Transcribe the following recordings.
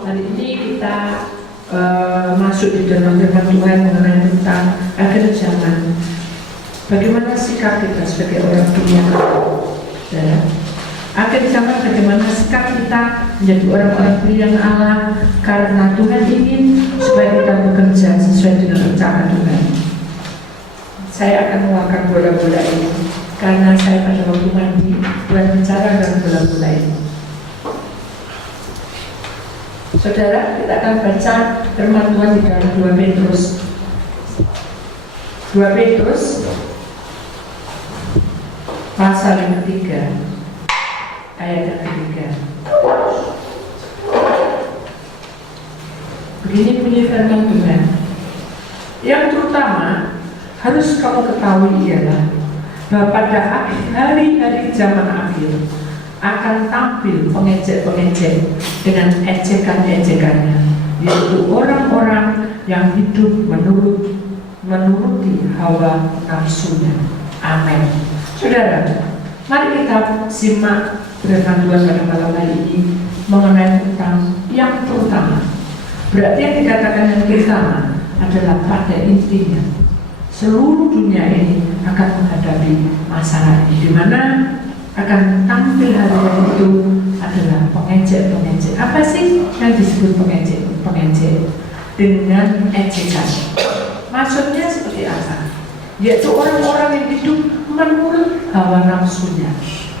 Hari ini kita masuk di dalam firman Tuhan mengenai tentang akhir zaman. Bagaimana sikap kita sebagai orang dunia? Ya. Akhir zaman bagaimana sikap kita menjadi orang-orang pilihan Allah, karena Tuhan ingin supaya kita bekerja sesuai dengan rencana Tuhan. Saya akan mengeluarkan bola-bola ini karena saya pada waktu mandi Tuhan bicara dengan bola-bola ini. Saudara, kita akan baca firman Tuhan di dalam 2 Petrus. 2 Petrus pasal yang ketiga, ayat yang ketiga. Begini bunyi firman Tuhan. Yang terutama harus kamu ketahui ialah bahwa pada hari-hari zaman akhir akan tampil pengejek-pengejek dengan ejekan-ejekannya, yaitu orang-orang yang hidup menuruti hawa nafsunya. Amin. Saudara, mari kita simak firman Tuhan pada malam hari ini mengenai tentang yang terutama. Berarti yang dikatakan yang terutama adalah pada intinya seluruh dunia ini akan menghadapi masalah ini, di mana akan tampil hari-hari itu adalah pengejek-pengejek. Apa sih yang disebut pengejek? Dengan ejekan. Maksudnya seperti apa? Yaitu orang-orang yang hidup menurut hawa nafsunya.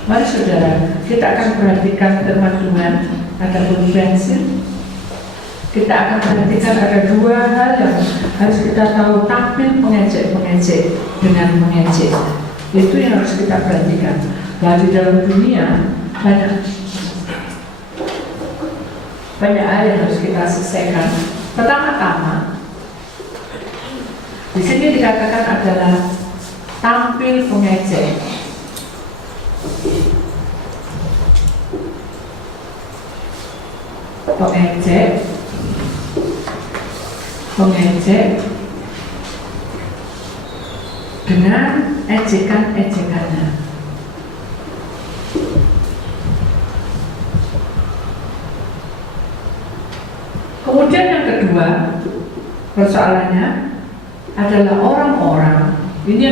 Mari saudara, kita akan perhatikan firman Tuhan. Ada pensil. Kita akan perhatikan ada 2 hal yang harus kita tahu, tampil pengejek-pengejek dengan mengejek. Itu yang harus kita perhatikan. Bahwa di dalam dunia banyak hal yang harus kita selesaikan. Pertama-tama, di sini dikatakan adalah tampil pengejek. Pengejek dengan ejekan-ejekannya. Kemudian yang kedua, persoalannya adalah orang-orang. Ini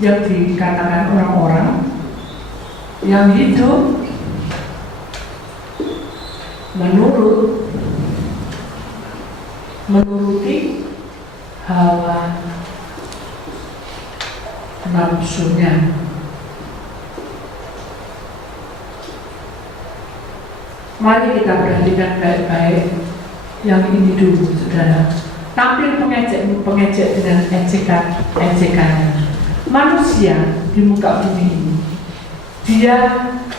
yang dikatakan orang-orang yang hidup menuruti hawa nafsunya. Mari kita perhatikan baik-baik yang ini dulu, saudara. Tampil pengejek dengan ejekan-ejekannya. Manusia di muka bumi ini, dia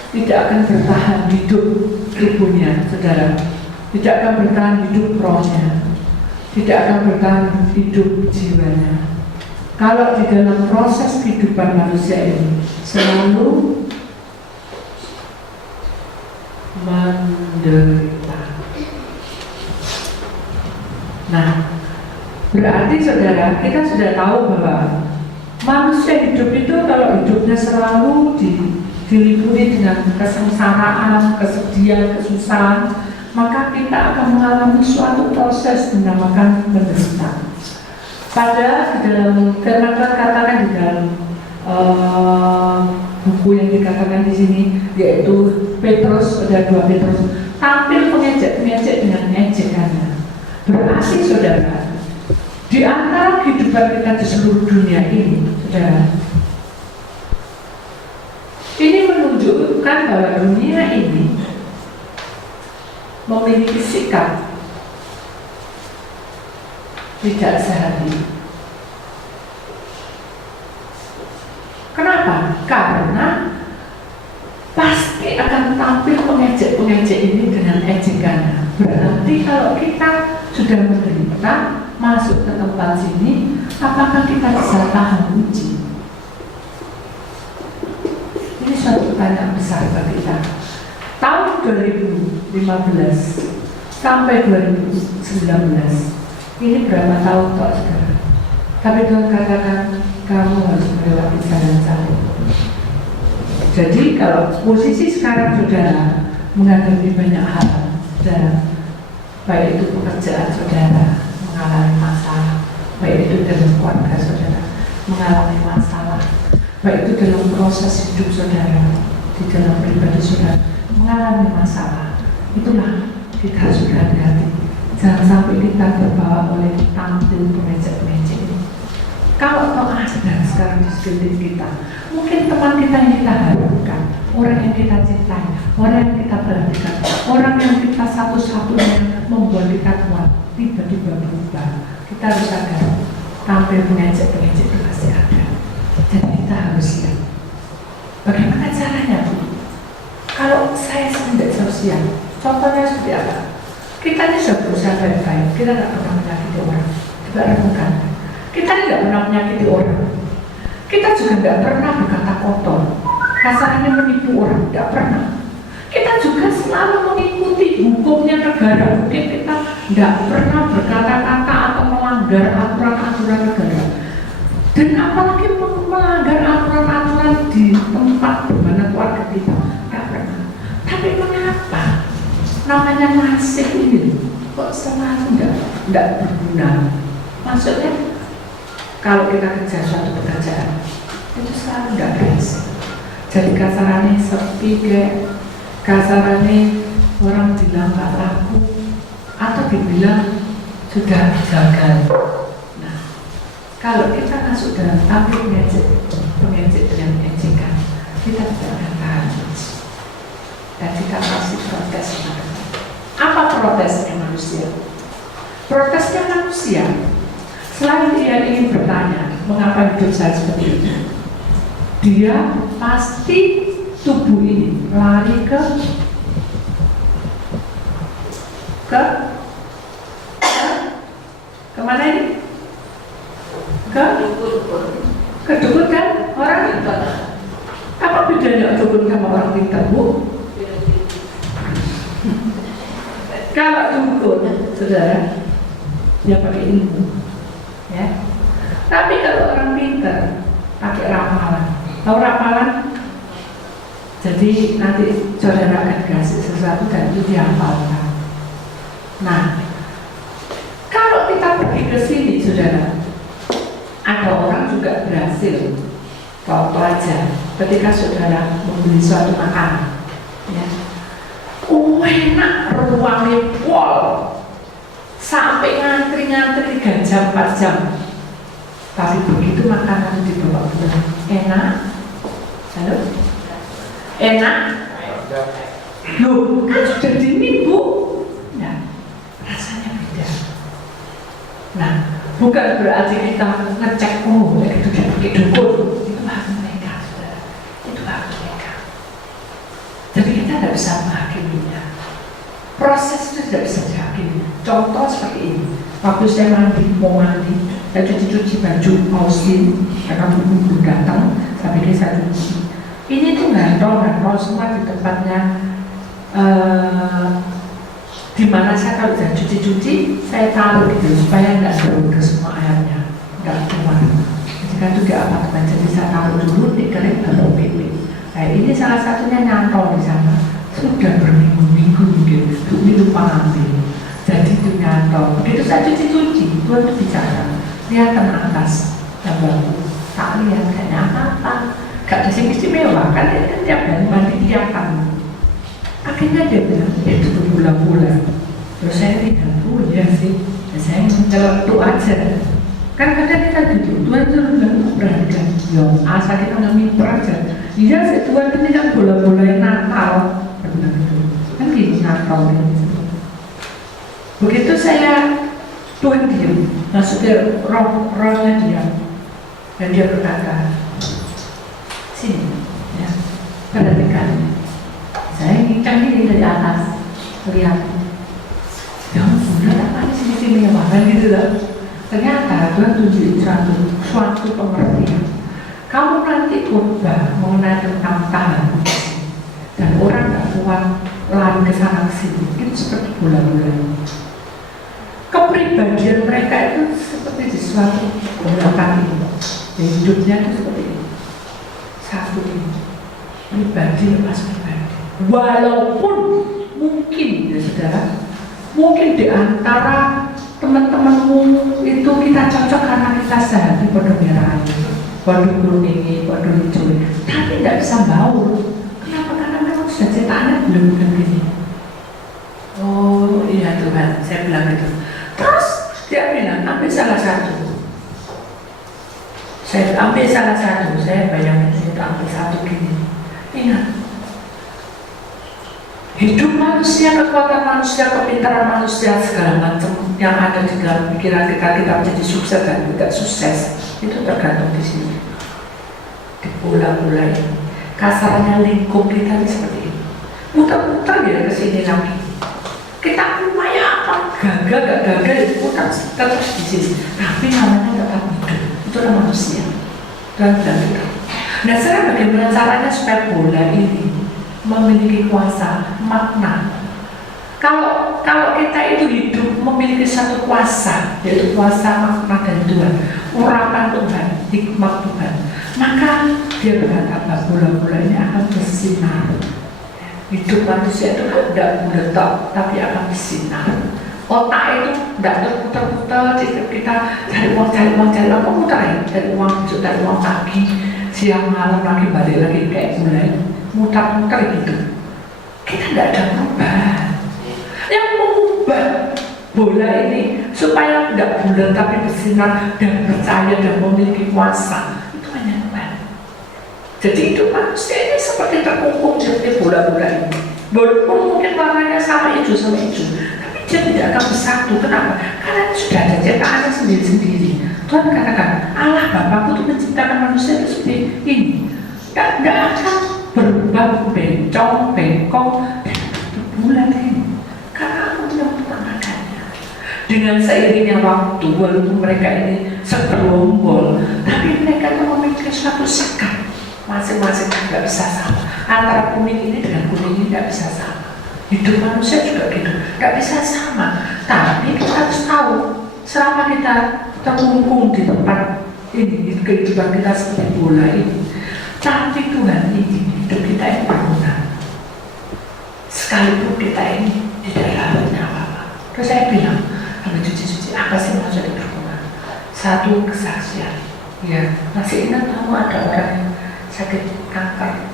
tidak akan bertahan hidup tubuhnya, saudara. Tidak akan bertahan hidup rohnya, tidak akan bertahan hidup jiwanya. Kalau di dalam proses kehidupan manusia ini selalu menderita. Nah, berarti saudara, kita sudah tahu bahwa manusia hidup itu kalau hidupnya selalu dilipuri dengan kesengsaraan, kesedihan, kesusahan, maka kita akan mengalami suatu proses dinamakan menderita. Pada di dalam firman Tuhan katakan di dalam buku yang dikatakan di sini, yaitu Petrus, ada 2 Petrus, tampil pengejek-pengejek dengan ejekannya. Berarti saudara, di antara kehidupan kita di seluruh dunia ini, saudara, ini menunjukkan bahwa dunia ini memiliki sikap tidak sehati. Kenapa? Karena pasti akan tampil pengejek-pengejek ini dengan ejekannya. Berarti kalau kita sudah menderita, masuk ke tempat sini, apakah kita bisa tahan uji? Ini suatu pertanyaan besar bagi kita. Tahun 2015 sampai 2019, ini berapa tahun kok sekarang? Tapi Tuhan katakan kamu harus melewati jalan-jalan. Jadi kalau posisi sekarang saudara menghadapi banyak hal, Dan baik itu pekerjaan saudara mengalami masalah, baik itu dalam keluarga saudara mengalami masalah, baik itu dalam proses hidup saudara, di dalam pribadi saudara mengalami masalah, itulah kita harus berhati-hati. Jangan sampai kita terbawa oleh tampil pengejek-pengejek ini. Kalau ada sekarang di sekeliling kita, mungkin teman kita yang kita harapkan, orang yang kita cintai, orang yang kita perhatikan, orang yang kita satu-satunya membuat kita kuat, tiba-tiba berubah. Kita harus sadar, tampil pengejek-pengejek itu pasti ada. Jadi kita harus siap. Bagaimana caranya, Bu? Kalau saya tidak siap, contohnya seperti apa? Kita ini sudah berusaha baik-baik, kita tidak pernah menyakiti orang, tidak renungkan. Kita tidak pernah menyakiti orang. Kita juga tidak pernah berkata kotor, kasarnya menipu orang, tidak pernah. Kita juga selalu mengikuti hukumnya negara. Mungkin kita tidak pernah berkata-kata atau melanggar aturan-aturan negara. Dan apalagi melanggar aturan-aturan di tempat dimana keluarga kita, tidak pernah. Tapi mengapa namanya nasib ini kok selalu tidak berguna? Maksudnya kalau kita kerja suatu pekerjaan itu selalu tidak berhasil. Jadi kasarannya sepi, kasarannya orang bilang gak laku atau dibilang sudah gagal. Nah, kalau kita masuk dalam tampil pengejek yang mengejekan, kita tidak akan tahan dan kita pasti protes. Apa protesnya manusia? Protesnya manusia selain dia ingin bertanya mengapa hidup saya seperti itu, dia pasti tubuh ini lari kemana ini? Ke dukun kan? Orang pintar. Apa bedanya dukun sama orang pintar, Bu? Kalau dukun, saudara, dia pakai ilmu, ya. Tapi kalau orang pintar pakai ramalan. Tahu ramalan? Jadi nanti saudara akan kasih sesuatu dan itu dihafalkan. Nah, kalau kita pergi ke sini, saudara, ada orang juga berhasil. Contoh aja, ketika saudara membeli suatu makanan, ya, enak, ruangnya pol, sampai ngantri 3 jam, 4 jam. Tapi begitu makanan dibawa pulang, enak, halo, enak, loh, kan sudah dingin, Bu. Ya, rasanya beda. Nah, bukan berarti kita ngecek, oh, itu dia pakai dukun. Itu hak mereka, saudara. Itu hak mereka. Jadi kita tidak bisa menghakiminya. Proses itu tidak bisa dihakimi. Contoh seperti ini. Waktu saya mau mandi, saya cuci baju Austin, karena belum datang, saya pikir saya cuci. Ini tuh ngantol semua di tempatnya. Di mana saya kalau sudah cuci, saya taruh gitu supaya nggak ke semua airnya, nggak keluar. Jika itu di apartemen, jadi saya taruh dulu di kering baru PP. Nah ini salah satunya nyantol di sana. Sudah berminggu-minggu mungkin, ini lupa ambil. Jadi itu nyantol. Begitu saya cuci, Tuhan itu bicara, lihat ke atas, yang bagus. Tak lihat kayaknya apa, gak ada yang istimewa kan? Dia kan tiap hari mandi kelihatan. Akhirnya dia bilang, itu berbulan-bulan. Terus saya lihat, oh iya sih, ya, saya mencelutuk aja. Kan kadang kita gitu, Tuhan itu bilang, perhatikan, ya asal kita nggak minta aja. Iya sih, Tuhan ini kan bola-bola Natal. Kan gitu Natal ini. Begitu saya, Tuhan diam, masuk ke rohnya dia. Dan dia berkata, sini, ya, perhatikan. Saya ngincang ini dari atas, lihat. Ya benar apa ini sini kan gitu loh. Ternyata Tuhan tunjukin suatu pengertian. Kamu nanti khotbah mengenai tentang tahan dan orang tak kuat lari ke sana ke sini, itu seperti bola-bola. Kepribadian mereka itu seperti di suatu bola kaki. Hidupnya itu seperti ini. Satu ini pribadi lepas pribadi. Walaupun mungkin ya saudara, mungkin di antara teman-temanmu itu kita cocok karena kita sehati pada merah, pada kuning, pada hijau, tapi tidak bisa bau. Kenapa? Karena memang sudah cetakannya belum begini. Oh iya Tuhan, saya bilang itu. Terus dia bilang ambil salah satu. Saya ambil salah satu. Saya bayangin saya ambil satu gini. Ingat, hidup manusia, kekuatan manusia, kepintaran manusia, segala macam yang ada di dalam pikiran kita menjadi sukses dan tidak sukses itu tergantung di sini, di bola-bola ini. Kasarnya lingkup kita ini seperti ini, muter-muter ya ke sini lagi. Kita lumayan apa, gagal gak gagal, putar terus di sini. Tapi namanya tetap hidup, itulah manusia. Dan kita. Nah, sekarang bagaimana caranya supaya bola ini memiliki kuasa, makna? Kalau kita itu hidup memiliki satu kuasa, yaitu kuasa makna dari Tuhan, urapan Tuhan, hikmat Tuhan, maka dia berkata bola-bola ini akan bersinar. Hidup manusia itu tidak meletak, tapi akan bersinar. Otak itu tidak terputar-putar, kita cari uang, muter cari uang, cari uang pagi, siang malam lagi balik lagi kayak mulai muter-muter gitu. Kita tidak ada perubahan. Yang mengubah bola ini supaya tidak bulat tapi bersinar dan percaya dan memiliki kuasa, itu hanya Tuhan. Jadi hidup manusia ini seperti terkungkung seperti bola-bola ini. Walaupun mungkin warnanya sama hijau, tapi dia tidak akan bersatu. Kenapa? Karena sudah ada ciptaannya sendiri-sendiri. Tuhan katakan, Allah Bapakku itu menciptakan manusia itu seperti ini. Tidak akan berubah bencong, bengkong, dan bulan ini. Karena aku tidak memperanakannya. Dengan seiringnya waktu, walaupun mereka ini segerombol, tapi mereka itu memiliki suatu sikap. Masing-masing tidak bisa sama. Antara kuning ini dengan kuning ini tidak bisa sama. Hidup manusia juga gitu, tidak bisa sama. Tapi kita harus tahu, selama kita terkungkung di tempat ini, kehidupan kita seperti bola ini, tapi Tuhan ini, hidup kita ini berguna. Sekalipun kita ini tidak dapat apa-apa. Terus saya bilang, habis cuci-cuci, apa sih maksudnya berguna? Satu, kesaksian. Ya, masih ingat kamu ada orang yang sakit kanker.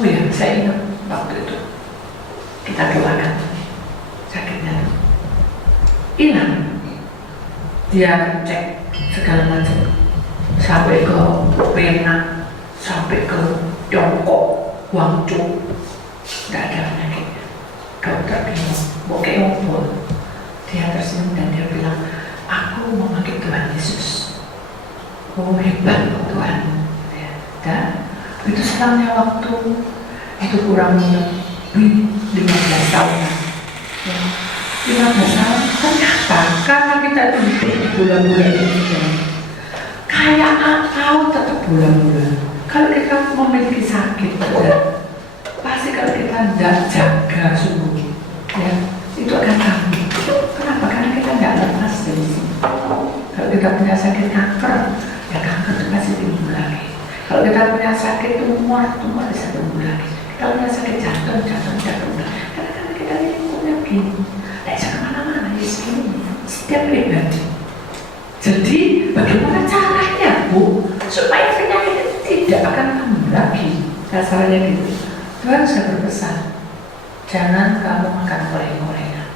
Oh ya, saya ingat waktu itu kita doakan sakitnya hilang. Dia cek segala macam sampai ke Pena, sampai ke Tiongkok, Guangzhou, tidak ada penyakitnya. Dokter bingung, mau kayak ngobrol. Dia tersenyum dan dia bilang, aku memakai Tuhan Yesus. Oh hebat Tuhan. Dan itu selama waktu itu kurang lebih 15 tahun. Ya, 15 tahun. Kenapa? Karena kita itu di bola-bola ini. Kayak apa tetap bola-bola. Kalau kita memiliki sakit, ya, pasti kalau kita tidak jaga sungguh, ya, itu akan kambuh. Kenapa? Karena kita tidak lepas dari sini. Kalau kita punya sakit kanker, ya kanker itu pasti timbul lagi. Kalau kita punya sakit tumor bisa tumbuh lagi. Kalau punya sakit jantung lagi. Karena kita ini punya gini. Tidak bisa kemana-mana, ya segini. Setiap pribadi. Jadi bagaimana caranya Bu supaya penyakit itu tidak akan kambuh lagi? Dasarnya gitu. Tuhan sudah berpesan, jangan kamu makan goreng-gorengan.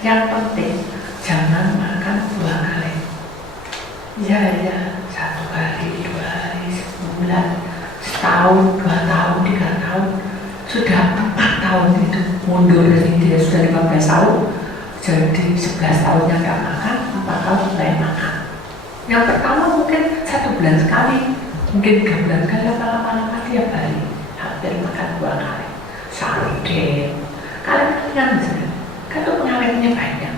Yang penting jangan makan 2 kali. Ya, 1 hari, 2 hari, sebulan, setahun, 2 tahun, 3 tahun, sudah 4 tahun itu mundur dari dia sudah 15 tahun, jadi 11 tahunnya nggak makan, 4 tahun mulai makan. Yang pertama mungkin 1 bulan sekali, mungkin 3 bulan sekali, lama-lama tiap hari, hampir makan 2 kali, sarden, kalian kan misalnya, kan itu pengawetnya banyak.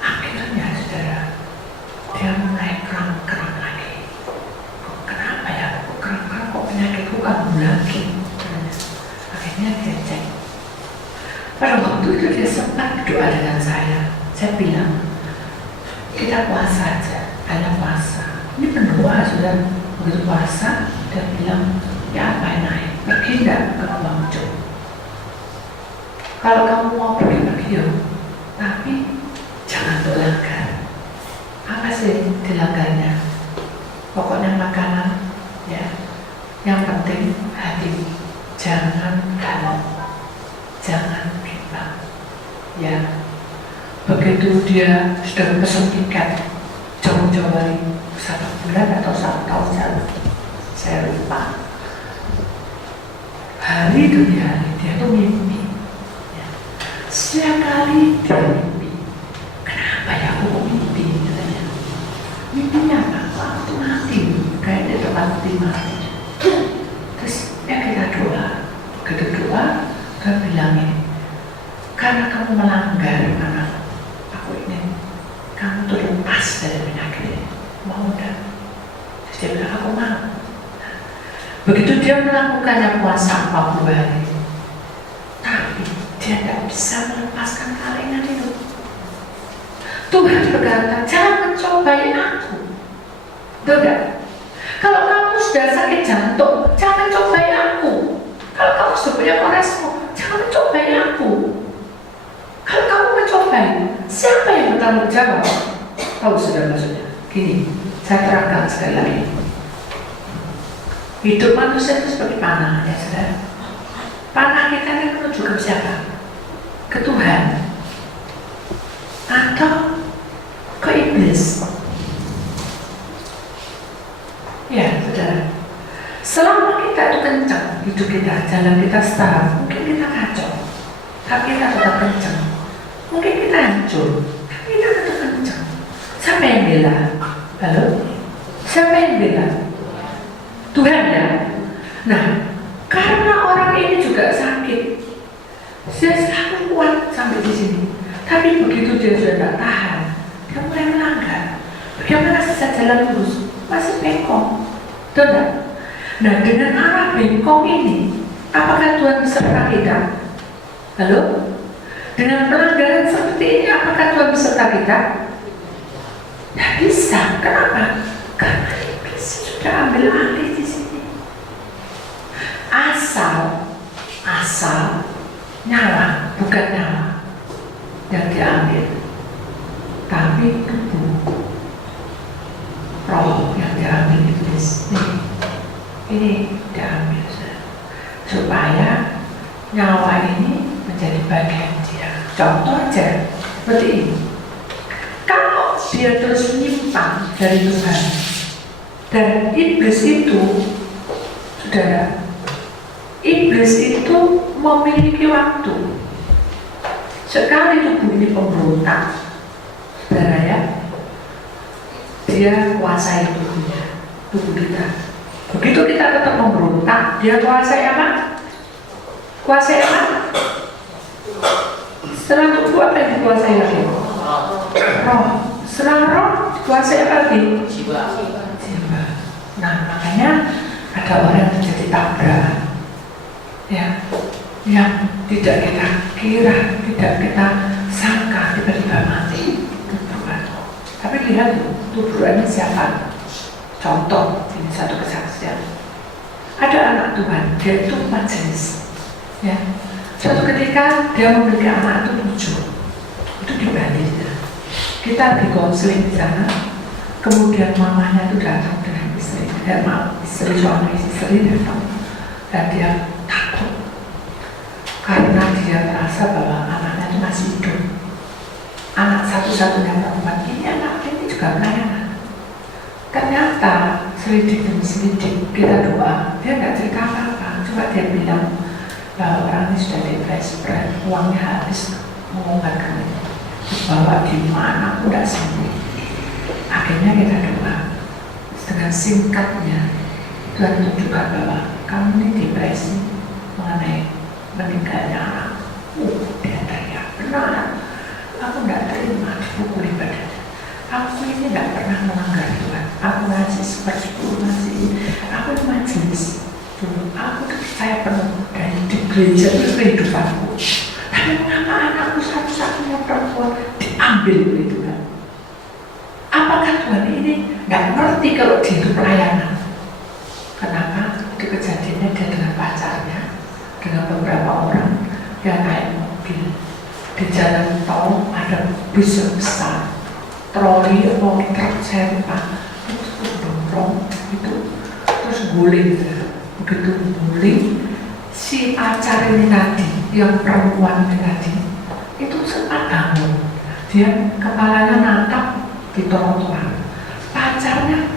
Akhirnya saudara, dia mulai kerang-kerang lagi. Kenapa ya? Kerang-kerang kok penyakitku kambuh lagi? Akhirnya dia cek. Pada waktu itu dia sempat berdoa dengan saya. Saya bilang, kita puasa aja, hanya puasa. Ini pendoa sudah begitu puasa. Dia bilang, ya apa yang naik? Pergi enggak ke Guangzhou? Kalau kamu mau pergi-pergi yuk, tapi jangan melanggar. Apa sih dilanggarnya? Pokoknya makanan, ya. Yang penting hati, jangan galau, jangan bimbang, ya. Begitu dia sudah pesan tiket jauh-jauh hari 1 bulan atau 1 tahun jalan, saya lupa. Hari demi hari dia tuh mimpi, ya. Setiap kali dia mimpi, kenapa ya aku mimpi? Katanya, mimpinya apa? Aku mati, kayak di tempat mati. Terus ya kita doa, begitu doa, dia bilangin, karena kamu melanggar anak, aku ingin kamu tuh lepas dari penyakit ini. Mau enggak? Terus dia bilang, aku mau. Begitu dia melakukannya puasa 40 hari, tapi dia tidak bisa melepaskan kalengan itu. Tuhan berkata, jangan mencobai aku. Tidak. Kalau kamu sudah sakit jantung, jangan cobai aku. Kalau kamu sudah punya kolesterol, jangan mencobai aku. Kalau kamu mencobai, siapa yang bertanggung jawab? Tahu sudah maksudnya? Gini, saya terangkan sekali lagi. Hidup manusia itu seperti panah, ya saudara. Panah kita yang menuju ke siapa? Ke Tuhan atau ke iblis? Ya saudara. Selama kita itu kencang, hidup kita, jalan kita setahap, mungkin kita kacau, tapi kita tetap kencang. Mungkin kita hancur, tapi kita tetap kencang. Siapa yang bela? Halo? Siapa yang bela? Tuhan, ya. Nah, karena orang ini juga sakit, dia selalu kuat sampai di sini. Tapi begitu dia sudah tidak tahan, dia mulai melanggar. Bagaimana bisa jalan lurus? Masih bengkok, tidak? Nah, dengan arah bengkok ini, apakah Tuhan beserta kita? Halo? Dengan pelanggaran seperti ini, apakah Tuhan beserta kita? Tidak bisa. Kenapa? Karena iblis sudah ambil alih di sini. Asal nyawa, bukan nyawa yang diambil, tapi tubuh, roh yang diambil iblis. Ini diambil supaya nyawa ini menjadi bagian dia. Contoh aja seperti ini. Kalau dia terus menyimpang dari Tuhan, dan iblis itu, saudara, iblis itu memiliki waktu. Sekali tubuh ini pemberontak, saudara, ya, dia kuasai tubuhnya, tubuh kita. Begitu kita tetap memberontak, dia kuasai apa? Kuasai apa? Setelah tubuh apa yang dikuasai lagi? Roh. Setelah roh dikuasai apa lagi? Jiwa. Nah, makanya ada orang yang menjadi tabrakan, ya, yang tidak kita kira, tidak kita sangka, tiba-tiba mati. Tapi lihat tubuh ini siapa? Contoh, ini satu kesaksian. Ada anak Tuhan, dia itu majelis, ya. Suatu ketika dia memiliki anak itu 7, itu di Bali. Kita di konseling di sana, kemudian mamanya itu datang dengan istri, suami istri datang, dan dia takut karena dia merasa bahwa anaknya itu masih hidup. Anak satu-satunya perempuan ini, anak ini juga pelayanan. Ternyata selidik demi selidik, kita doa, dia nggak cerita apa-apa, cuma dia bilang bahwa orang ini sudah depresi berat, uangnya habis mengobatkan ini, dibawa di mana pun tidak sembuh. Akhirnya kita doa, dengan singkatnya Tuhan tunjukkan bahwa kamu ini depresi mengenai meninggalnya anak. Dia teriak, benar, aku tidak terima dipukuli badannya. Aku ini tidak pernah melanggar Tuhan. Aku masih seperti itu, aku majelis dulu. Aku percaya penuh dan di gereja itu kehidupanku. Tapi mengapa anakku satu-satunya perempuan diambil oleh Tuhan? Apakah Tuhan ini nggak ngerti kalau dia itu pelayanan? Kenapa? Itu kejadiannya dia dengan pacarnya, dengan beberapa orang yang naik mobil. jalan tol ada bis yang besar, troli atau truk saya lupa, itu dorong itu terus guling, begitu guling si pacar ini tadi, yang perempuan ini tadi itu sempat bangun, dia kepalanya natap di trotoar, pacarnya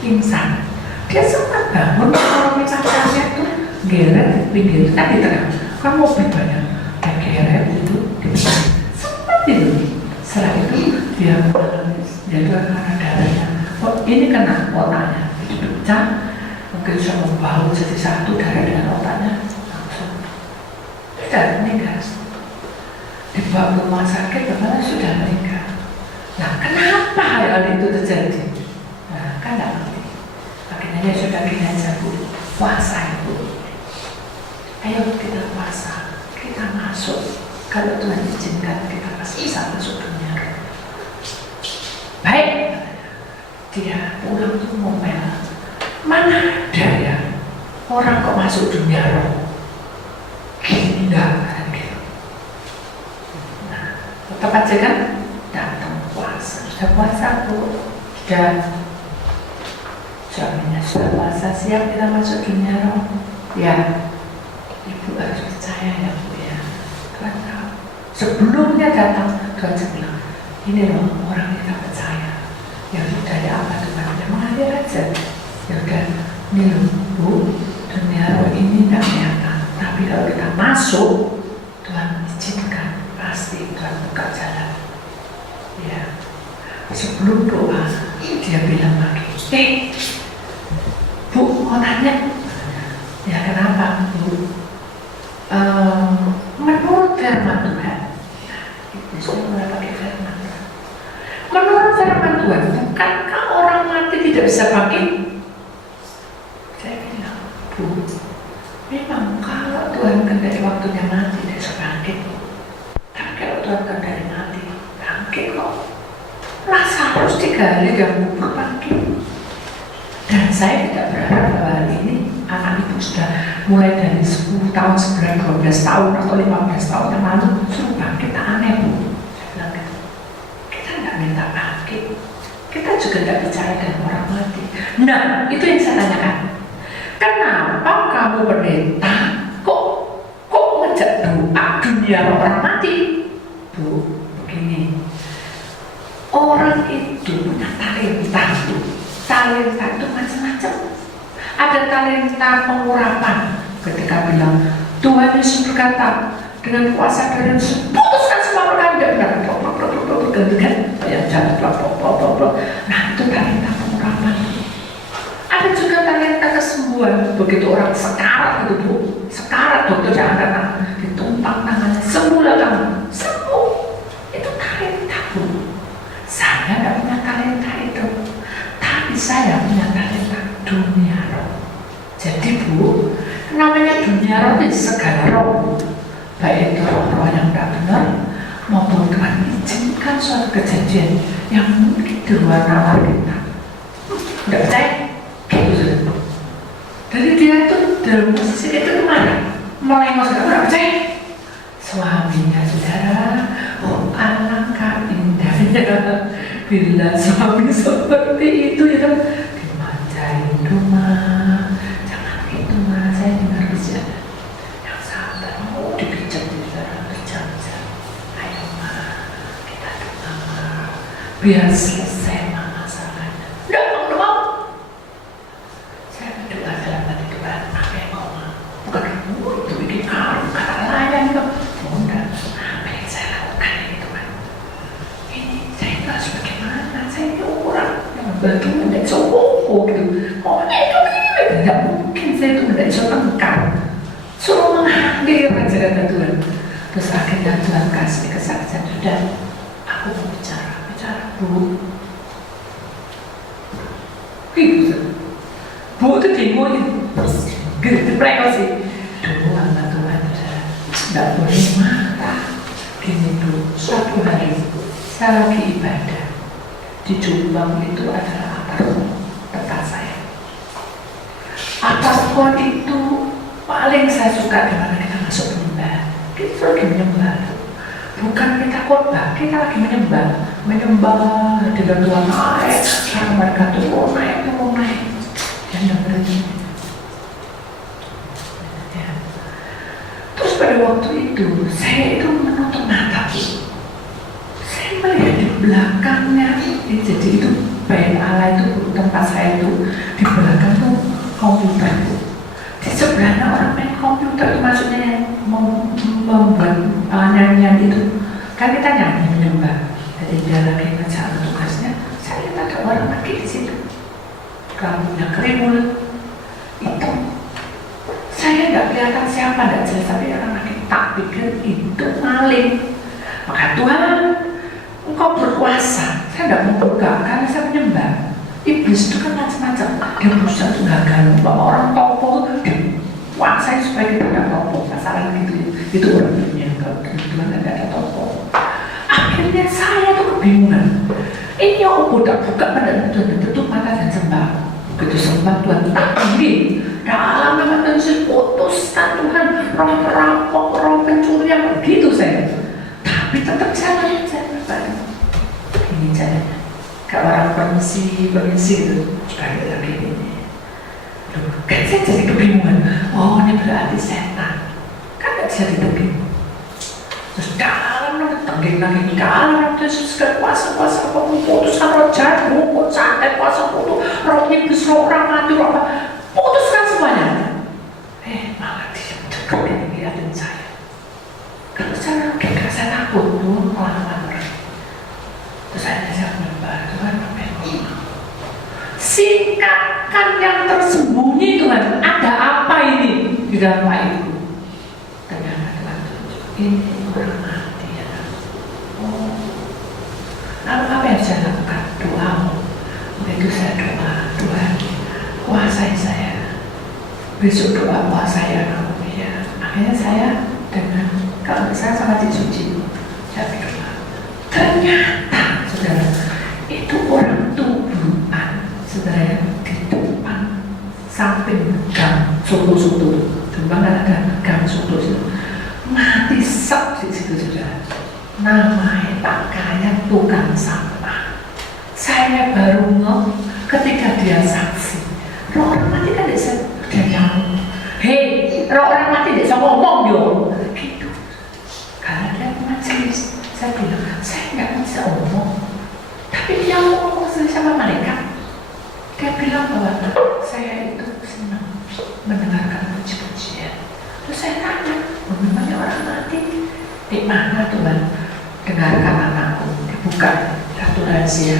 pingsan, dia sempat bangun kalau pacarnya itu geret pinggir kan di tengah, kan mobil banyak, dia geret itu sempat itu. Setelah itu dia menangis, dia itu karena darahnya, oh ini kena otaknya, itu pecah, mungkin bisa membaut jadi satu darah dengan otaknya, langsung tidak meninggal. Dibawa ke rumah sakit, bagaimana sudah meninggal. Nah, kenapa hal itu terjadi? Nah, kan tidak ngerti. Akhirnya dia sudah gini aja Bu, puasa Ibu. Ayo kita puasa, kita masuk. Kalau Tuhan izinkan kita pasti bisa masuk dunia roh. Baik, dia pulang tuh ngomel. Mana ada ya orang kok masuk dunia roh? Gini enggak kan gitu. Nah, tetap aja kan datang puasa. Sudah puasa Bu, sudah suaminya sudah puasa, siap kita masuk dunia roh. Ya, Ibu harus percaya ya Bu ya. Tuhan tahu. Sebelumnya datang, Tuhan bilang, ini loh orang kita percaya. Ya sudah ya apa Tuhan, ya mengalir aja. Ya udah, ini loh Bu, dunia roh ini tidak kelihatan. Tapi kalau kita masuk, Tuhan izinkan, pasti Tuhan buka jalan. Ya, sebelum doa, dia bilang lagi, Bu, mau tanya, ya kenapa Bu? Menurut firman Tuhan, saya mulai pakai firman Tuhan. Menurut firman Tuhan, bukankah orang mati tidak bisa bangkit? Saya bilang, Bu, memang kalau Tuhan kehendaki waktunya mati tidak bisa bangkit. Tapi kalau Tuhan kehendaki mati, bangkit kok. Lazarus 3 hari yang kubur bangkit. Dan saya tidak berharap bahwa hari ini anak ibu sudah mulai dari 10 tahun, 9, 12 tahun atau 15 tahun yang lalu suruh bangkit, aneh Bu. Saya bilang gitu. Kita tidak minta bangkit, kita juga tidak bicara dengan orang mati. Nah, itu yang saya tanyakan. Kenapa kamu pendeta kok ngejak doa dunia orang mati? Bu, begini, orang itu punya talenta Bu. Talenta itu macam-macam. Ada talenta pengurapan. Ketika bilang Tuhan Yesus berkata dengan kuasa dari Yesus putuskan semua perkara dan kan yang jalan nah itu talenta pengurapan. Ada juga talenta kesembuhan. Begitu orang sekarat itu Bu, sekarat dokter jangan kata ditumpang tangannya sembuhlah kamu, sembuh. Itu talenta Bu. Saya tidak punya talenta itu, tapi saya punya talenta dunia roh. Jadi Bu, namanya dunia roh itu segala roh, baik itu roh-roh yang tidak benar maupun Tuhan izinkan suatu kejadian yang mungkin di luar nalar kita. Tidak percaya? Gitu. Jadi dia itu dalam posisi itu kemana? Melengos, tidak percaya? Suaminya saudara, oh alangkah indahnya bila suami seperti itu ya dimanjain rumah. Jangan itu mah, saya dengar bicara yang sabar, mau dipijat berjam-jam. Ayo mah, kita doa biar selesai mah masalahnya. Udah mau. Saya berdoa dalam hati Tuhan, apa yang mau mah? Bukan itu bikin kata lain kok. Enggak, apa yang saya lakukan ini Tuhan? Ini saya harus bagaimana? Saya ini orang yang membantu menjadi sokoko gitu. Pokoknya itu tidak mungkin saya itu menjadi seorang engkau. Suruh mengambil aja kata Tuhan. Terus akhirnya Tuhan kasih kesaksian, sudah aku mau bicara Bu. Gitu. Bu itu dimulai gitu, mereka sih doa sama Tuhan, tidak boleh marah. Gini Bu, suatu hari saya lagi ibadah di Jombang, itu adalah apartemen tempat saya. Apartemen itu paling saya suka di mana kita masuk menyembah. Kita lagi menyembah, Bukan kita khotbah, kita lagi menyembah dengan Tuhan naik, sekarang mereka turun naik. Dan berarti. Ya. Terus pada waktu itu, saya itu menutup mata. Saya melihat di belakangnya, jadi itu bait Allah itu tempat saya itu di belakang tuh komputer. Di sebelahnya orang main komputer itu maksudnya yang membuat nyanyian itu. Kan kita nyanyi menyembah. Jadi dia lagi ngejar tugasnya. Saya lihat ada orang lagi di situ. Rambutnya kerimun. Itu. Saya nggak kelihatan siapa, nggak jelas, tapi orang lagi tak pikir itu maling. Maka Tuhan, Engkau berkuasa. Saya nggak mau buka karena saya menyembah. Iblis itu kan macam-macam. Dia berusaha untuk gagal. Bahwa orang topo itu dikuasai supaya kita tidak topo. Masalah gitu. Itu orang dunia. Kalau Tuhan tidak ada topo. Akhirnya saya tuh kebingungan. Ini aku udah buka pada Tuhan, tutup mata dan sembah. Begitu sembah Tuhan tak ambil. Dalam nama Tuhan saya putuskan Tuhan roh perampok, roh pencurian, begitu saya. Tapi tetap jalan saya. Ini jalannya. Kayak orang permisi gitu, kayak lagi ini. Kan saya jadi kebingungan. Oh, ini berarti setan. Kan gak bisa ditebing. Terus dalam tengging dalam Yesus kuasa kamu putuskan roh jahat, roh santet, kuasa putus, roh iblis, roh orang mati, roh apa, putuskan semuanya. Malah dia deketin liatin saya. Kalau saya kayak saya takut tuh pengalaman. Terus saya menyembah Tuhan, singkatkan yang tersembunyi Tuhan. Ada apa ini di dalam itu? Ternyata Tuhan ini orang mati ya. Oh, lalu apa yang saya lakukan? Doa. Begitu saya doa, Tuhan kuasai saya. Besok doa kuasai anak ya. Akhirnya saya dengan kalau saya sangat disuci, saya berdoa. Ternyata saudara, itu orang tubuhan, saudara, di depan samping gang soto-soto, depan ada gang soto mati sep di situ saudara. Namanya Pak Kaya tukang sampah. Saya baru ketika dia saksi. Roh orang mati kan dia ngomong, hei, roh orang mati dia ngomong yo, gitu. Karena dia majelis. Saya bilang, saya nggak bisa omong. Tapi dia ngomong sama malaikat. Dia bilang bahwa saya itu senang mendengarkan puji-pujian. Terus saya tanya, memangnya orang mati di mana Tuhan? Dengarkan anakku, dibuka satu rahasia.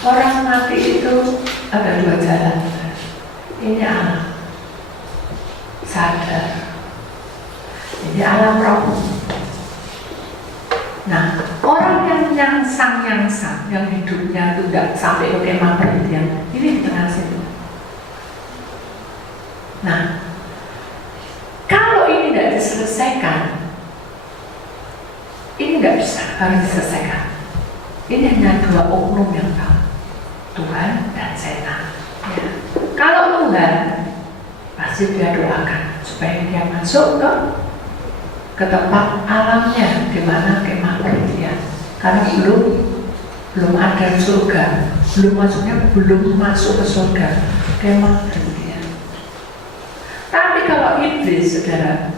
Orang mati itu ada dua jalan. Ini alam sadar, ini alam roh. Nah, orang yang nyangsang, yang hidupnya itu tidak sampai ke kemah perhentian, ini di tengah situ. Nah, kalau ini tidak diselesaikan, ini tidak bisa, harus diselesaikan. Ini hanya dua oknum yang tahu, Tuhan dan setan. Ya. Kalau Tuhan, pasti dia doakan supaya dia masuk ke tempat alamnya, di mana kemah perhentian. Karena belum ada surga, belum masuk ke surga, kemah perhentian. Tapi kalau iblis, saudara,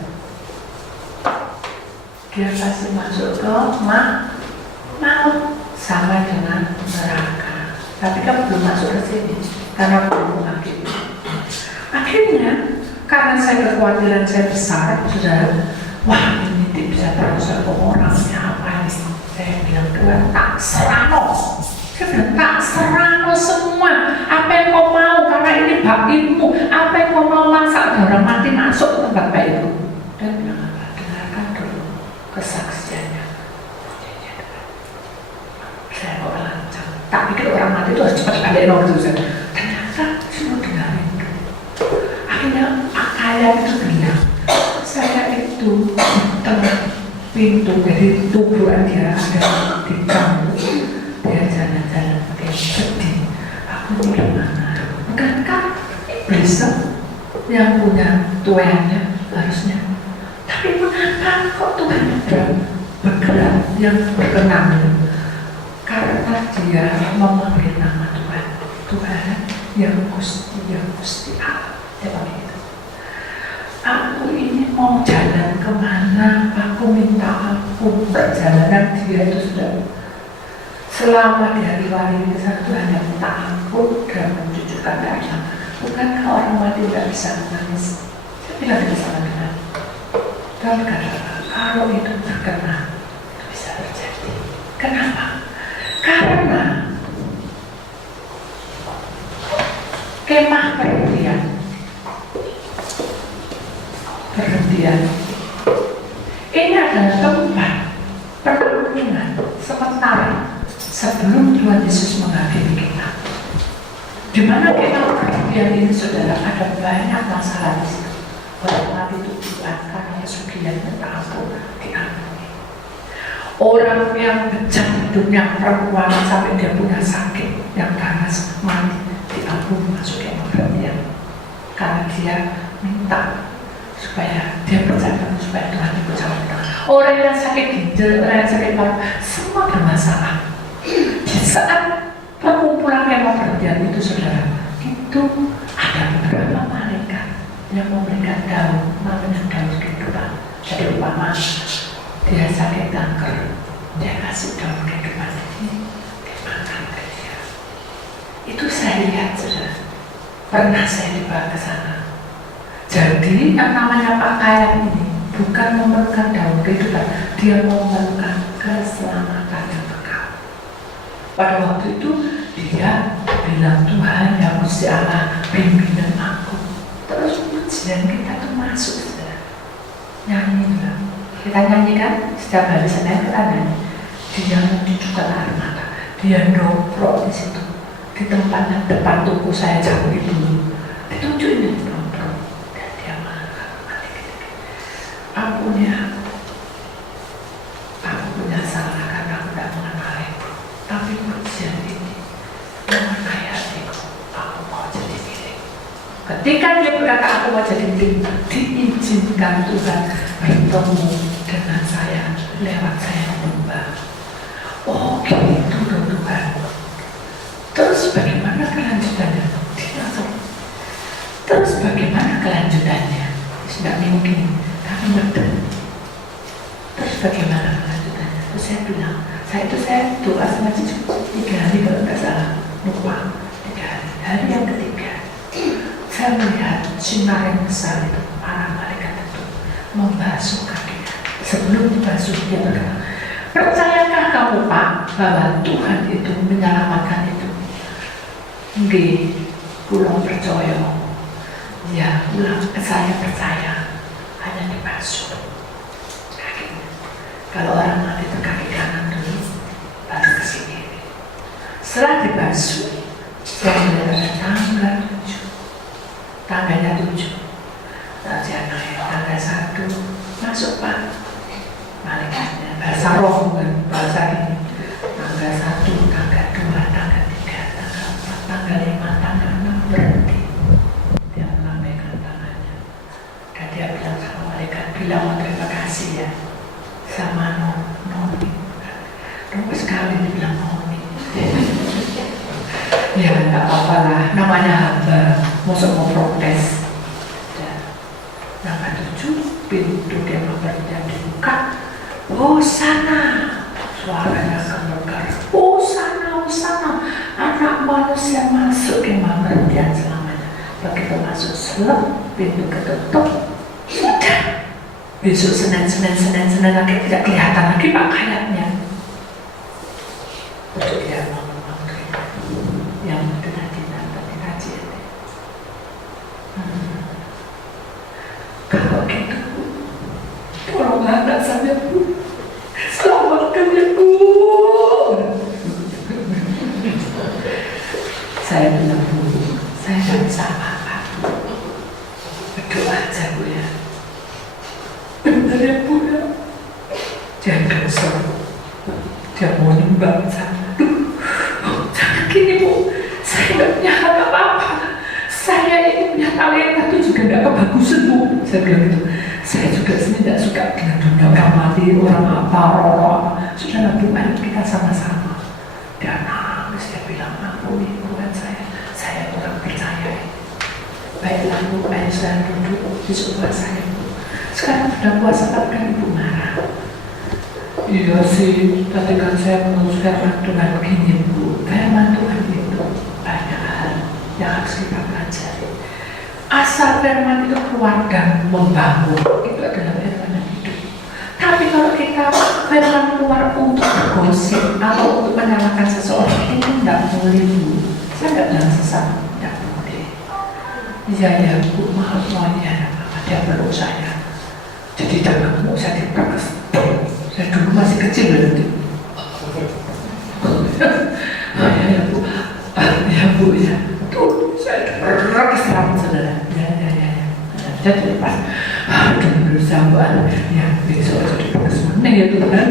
dia pasti masuk ke maut sama dengan neraka. Tapi kan belum masuk ke sini karena belum mengakhiri. Akhirnya, karena saya kekhawatiran saya besar, saudara. Wah, ini tidak bisa terus orangnya apa ini? Saya bilang, Tuhan tak serano. Saya bilang, tak serano semua. Apa yang kau mau, karena ini bagimu. Apa yang kau mau masak, ada orang mati masuk ke tempat baik itu. Dan bilang, dengarkan dulu kesaksiannya. Saya mau lancang. Tak pikir orang mati itu harus cepat balik nomor itu. Ternyata semua dengarin dulu. Akhirnya akal itu bilang, saya itu tengah pintu, jadi tubuhan dia ada di kampung, dia jalan-jalan pakai sedih. Aku di mana? Bukankah iblis yang punya tuannya harusnya? Tapi Tapi mengapa kok Tuhan sudah bergerak yang berkenan? Karena dia memanggil nama Tuhan, Tuhan yang Gusti Allah. Begitu. Aku ini mau jalan kemana? Aku minta ampun. Perjalanan dia itu sudah selama di hari wali itu hanya minta ampun dan mencucukkan darah. Bukankah orang mati tidak bisa menangis? Saya bilang itu sama dengan Tuhan kata, kalau itu berkenan itu bisa terjadi. Kenapa? Karena kemah perhentian ini adalah tempat penampungan sementara sebelum Tuhan Yesus menghakimi kita. Di mana kemah perhentian ini, saudara, ada banyak masalah di situ. Orang mati itu karena kesugihan minta ampun diampuni. Orang yang bejat hidupnya, perempuan sampai dia punya sakit yang ganas mati diampuni masuk kemah perhentian karena dia minta supaya dia percaya supaya Tuhan ikut campur tangan. Orang yang sakit ginjal, orang yang sakit paru, semua bermasalah. Di saat pengumpulan kemah perhentian itu, saudara, itu ada beberapa malaikat yang memberikan daun, namanya daun kehidupan. Jadi umpama dia sakit kanker, dia kasih daun kehidupan ini, dia makan ke dia. Itu saya lihat, saudara. Pernah saya dibawa ke sana. Jadi yang namanya pakaian ini bukan memerlukan daun kehidupan, dia memerlukan keselamatan yang kekal. Pada waktu itu dia bilang, Tuhan ya Gusti Allah, bimbingan aku. Terus ujian kita tuh masuk, saudara. Nyanyi juga. Kita nyanyi kan setiap hari Senin kita nyanyi. Dia mencucukkan air mata, dia nongkrong di situ, di tempat yang depan toko saya jauh itu, ditunjukin itu. Ampunnya, aku punya salah karena aku tidak mengenalimu. Tapi ujian ini mengenai hatiku, aku mau jadi milik. Ketika dia berkata aku mau jadi milik, diizinkan Tuhan bertemu dengan saya lewat saya menyembah. Oh gitu dong Tuhan. Terus bagaimana kelanjutannya? Dia langsung. Terus bagaimana kelanjutannya? Tidak mungkin. Terus bagaimana kelanjutannya? Terus saya bilang, saya doa sama cucu 3 hari kalau tidak salah, lupa 3 hari. Hari yang ketiga, saya melihat sinar yang besar itu, para malaikat itu membasuh kaki. Sebelum dibasuh dia berkata, percayakah kamu Pak bahwa Tuhan itu menyelamatkan itu? Nggih, kula percaya. Ya, saya percaya. Hanya dibasuh kakinya. Kalau orang mati itu kaki kanan dulu, baru ke sini. Setelah dibasuh, saya melihat ada tangga 7. Tangganya 7. Lalu saya naik tangga 1, masuk Pak. Malaikatnya bahasa roh kan, bahasa ini. Tangga 1, tangga 2, tangga 3, tangga 4, tangga 5, tangga 6 berhenti. Dia melambaikan tangannya. Dan dia bilang sama malaikat, bilang terima kasih ya sama Noni. Nunggu sekali dibilang Noni. Ya nggak apa-apa lah, namanya hamba, masuk mau protes. Tangga 7, pintu kemah perhentian dibuka. Hosana, suaranya gemegar. Hosana, anak manusia masuk kemah perhentian selamanya. Begitu masuk selep, pintu ketutup. Sudah. Besok Senin lagi tidak kelihatan lagi pakaiannya. Untuk dia ngomong yang dengan tadi kajian. Kalau gitu, tolonglah anak saya Bu, selamatkan ya Bu. Saya bilang Bu, saya tidak bisa apa-apa. Berdoa aja Bu ya. Benar ya Bu ya. Jangan kesel. Dia mau nyumbang sana. Jangan gini Bu, saya tidak punya hak apa-apa. Saya ini punya talenta itu juga tidak kebagusan Bu. Saya bilang gitu. Saya juga sini tidak suka dengan dunia orang mati, orang apa, apa. Sudah lebih baik kita sama-sama. Dan nangis dia bilang, ampuni Tuhan saya kurang percaya. Baiklah Bu, ayo saya duduk di sebelah saya Bu. Sekarang sudah puasa kan Ibu marah. Iya sih, tadi kan saya meneruskan Tuhan begini Bu. Firman Tuhan itu banyak hal yang harus kita pelajari. Asal firman itu keluar dan membangun, itu adalah firman yang hidup. Tapi kalau kita firman keluar untuk bergosip atau untuk menyalahkan seseorang, itu tidak boleh Bu. Saya tidak bilang sesama, tidak boleh. Iya ya Bu, maaf semuanya, dia peluk saya. Jadi jangan mau saya diperas. Saya dulu masih kecil berarti. Ya Bu, ya Bu ya. Tuh saya diperas sama saudara. Ya. Jadi pas, dulu sahabat, ya besok aja diperas mana ya Tuhan.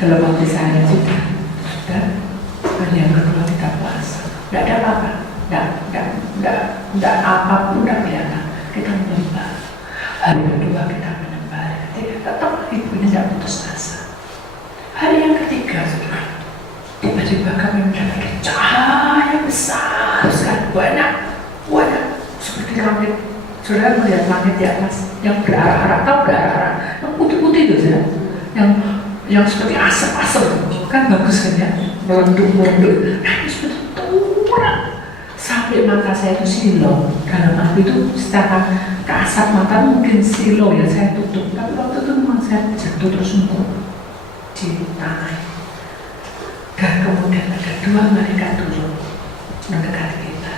Dalam hati saya sudah. Dan yang kedua kita puasa. Tidak ada apa-apa. Tidak apapun tidak kelihatan. Kita menyembah. Hari kedua kita menyembah. Tetap ibunya tidak putus asa. Hari yang ketiga, saudara, tiba-tiba kami mendapatkan cahaya besar sekali, banyak, seperti langit. Saudara melihat langit di atas yang berarah-arah, tahu berarah-arah, yang putih-putih itu saja, yang seperti asap-asap, kan bagus kan ya, merenduk. Nah, itu seperti turun sampai mata saya itu silo. Dalam arti itu secara kasat mata mungkin silo ya, saya tutup. Tapi waktu itu memang saya jatuh tersungkur di tanah. Dan kemudian ada dua malaikat turun mendekat kita.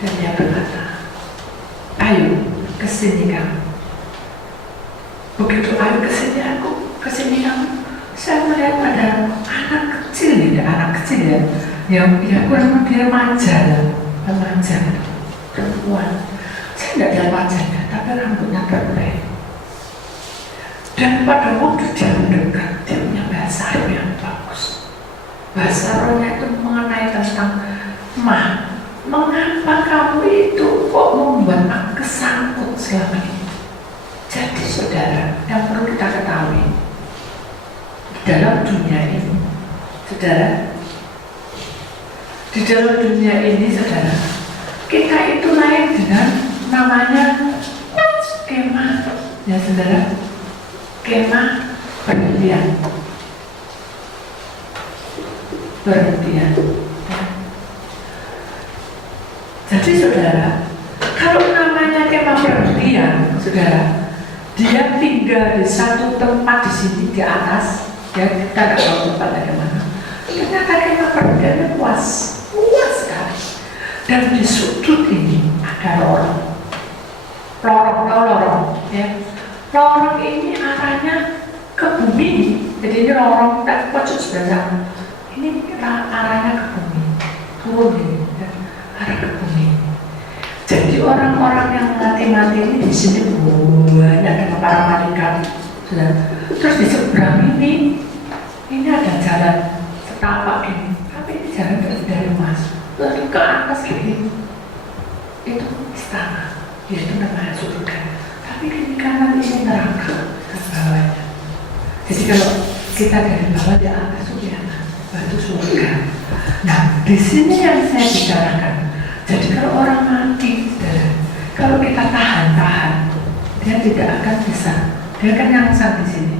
Dan dia berkata, ayo kesini kamu. Begitu ayo kesini aku, kesini kamu. Saya melihat ada anak kecil ya, yang kurang lebih remaja, perempuan. Saya tidak lihat wajahnya, tapi rambutnya berkelai. Dan pada waktu dia mendekat, dia punya bahasa roh yang bagus. Bahasa rohnya itu mengenai tentang, mengapa kamu itu kok membuat aku kesangkut selama ini? Jadi saudara, yang perlu kita ketahui dalam dunia ini, saudara, di dalam dunia ini, saudara, kita itu lahir dengan namanya skema, ya saudara, skema berhentian. Ya. Jadi saudara, kalau namanya skema berhentian, saudara, dia tinggal di satu tempat di sini di atas. Ya, kita tidak tahu tempatnya di mana. Ternyata kita pergiannya luas sekali. Dan di sudut ini ada lorong, ya. Lorong ini arahnya ke bumi. Jadi ini lorong tak pojok sebelah. Ini arahnya ke bumi, turun ini, ya. Arah ke bumi. Jadi orang-orang yang mati ini di sini banyak dengan para malaikat. Terus di seberang ini ada jalan setapak ini, tapi ini jalan dari emas, lalu ke atas ini itu istana, yaitu namanya surga. Tapi kiri kanan ini neraka ke bawahnya. Jadi kalau kita dari bawah di atas itu surga. Nah, di sini yang saya bicarakan. Jadi kalau orang mati, kalau kita tahan, dia tidak akan bisa. Dia kan nyangsang di sini.